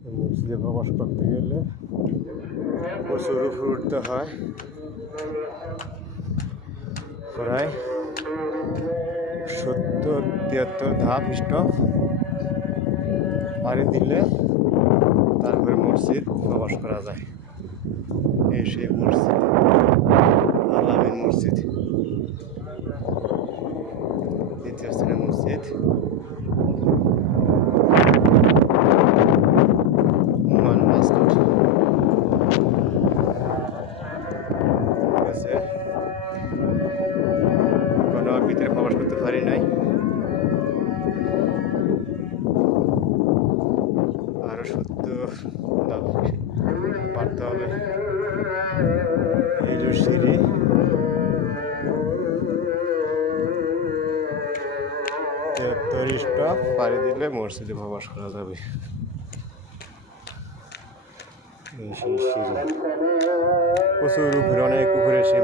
মসজিদে প্রবেশ করতে গেলে প্রচুর উপরে উঠতে হয়, প্রায় 70-73 ধাপ স্টপ পাড়ি দিলে তারপরে মসজিদ প্রবেশ করা যায়। এই সেই মসজিদ, আল-আমিন মসজিদ, দ্বিতীয় স্থানের মসজিদ। ভিতরে প্রবেশ করতে পারি নাই, আরো 70 পারতে হবে। এই যে সিঁড়ি, 73 স্টপ পাড়ি দিলে মসজিদে প্রবেশ করা যাবে। এই সেই সিঁড়ি, প্রচুর উপরে, অনেক উপরে সেই